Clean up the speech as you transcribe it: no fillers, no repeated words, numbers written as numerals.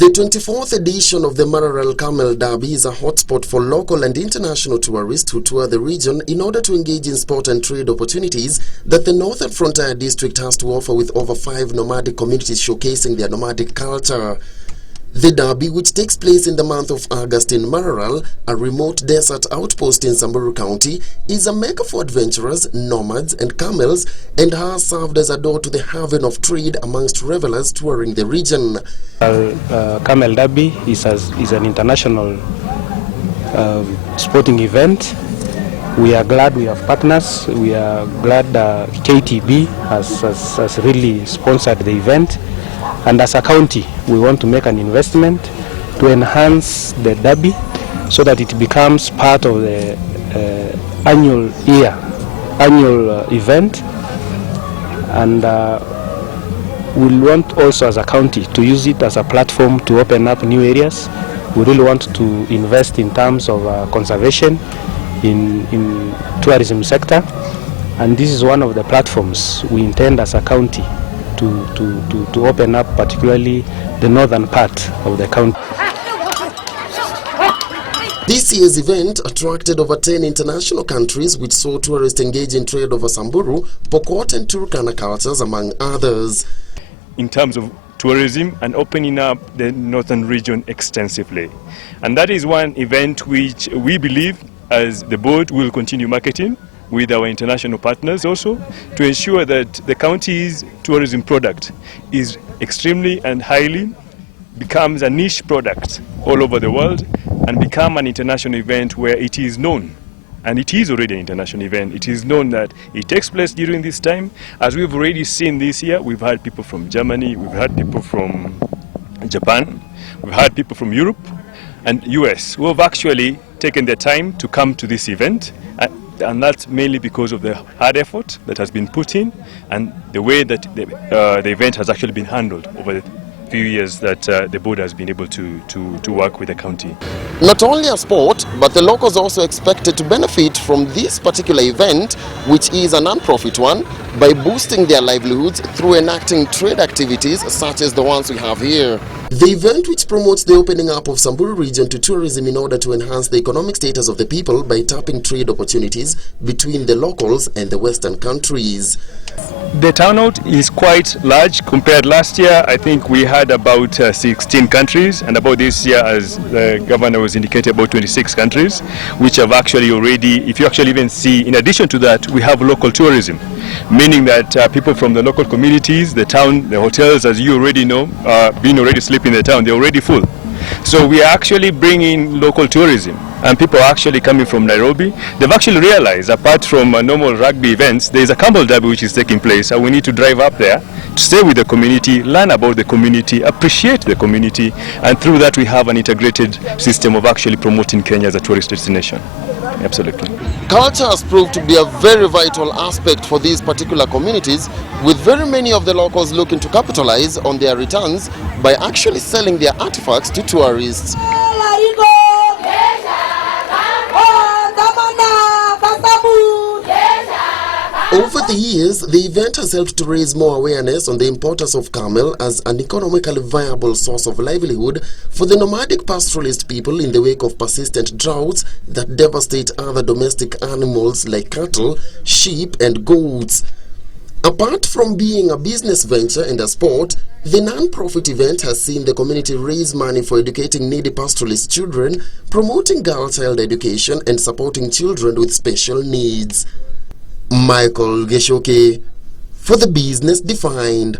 The 24th edition of the Maralal Carmel Derby is a hotspot for local and international tourists who tour the region in order to engage in sport and trade opportunities that the Northern Frontier District has to offer, with over 5 nomadic communities showcasing their nomadic culture. The derby, which takes place in the month of August in Maralal, a remote desert outpost in Samburu County, is a mecca for adventurers, nomads and camels, and has served as a door to the haven of trade amongst revelers touring the region. Carmel Derby is an international sporting event. We are glad we have partners. We are glad KTB has really sponsored the event. And as a county, we want to make an investment to enhance the derby so that it becomes part of the annual event. And we want also as a county to use it as a platform to open up new areas. We really want to invest in terms of conservation in tourism sector. And this is one of the platforms we intend as a county to open up, particularly the northern part of the county. This year's event attracted over 10 international countries, which saw tourists engage in trade over Samburu, Pokot and Turkana cultures, among others. In terms of tourism and opening up the northern region extensively. And that is one event which we believe as the board will continue marketing with our international partners also, to ensure that the county's tourism product is extremely and highly becomes a niche product all over the world and become an international event where it is known. And it is already an international event. It is known that it takes place during this time. As we've already seen this year, we've had people from Germany, we've had people from Japan, we've had people from Europe and US who have actually taken their time to come to this event. And that's mainly because of the hard effort that has been put in and the way that the event has actually been handled over the few years that the board has been able to work with the county. Not only a sport, but the locals also expected to benefit from this particular event, which is a non-profit one, by boosting their livelihoods through enacting trade activities such as the ones we have here. The event, which promotes the opening up of Samburu region to tourism in order to enhance the economic status of the people by tapping trade opportunities between the locals and the Western countries. The turnout is quite large compared last year. I think we had about 16 countries, and about this year, as the governor was indicating, about 26 countries, which have actually already, if you actually even see, in addition to that, we have local tourism, meaning that people from the local communities, the town, the hotels, as you already know, been already sleeping in the town, they're already full. So we are actually bringing local tourism, and people are actually coming from Nairobi. They've actually realized, apart from normal rugby events, there is a Carmel Derby which is taking place, and we need to drive up there to stay with the community, learn about the community, appreciate the community, and through that we have an integrated system of actually promoting Kenya as a tourist destination. Absolutely. Culture has proved to be a very vital aspect for these particular communities, with very many of the locals looking to capitalize on their returns by actually selling their artifacts to tourists. Over the years, the event has helped to raise more awareness on the importance of camel as an economically viable source of livelihood for the nomadic pastoralist people in the wake of persistent droughts that devastate other domestic animals like cattle, sheep and goats. Apart from being a business venture and a sport, the non-profit event has seen the community raise money for educating needy pastoralist children, promoting girl-child education and supporting children with special needs. Michael Gichuki for the Business Defined.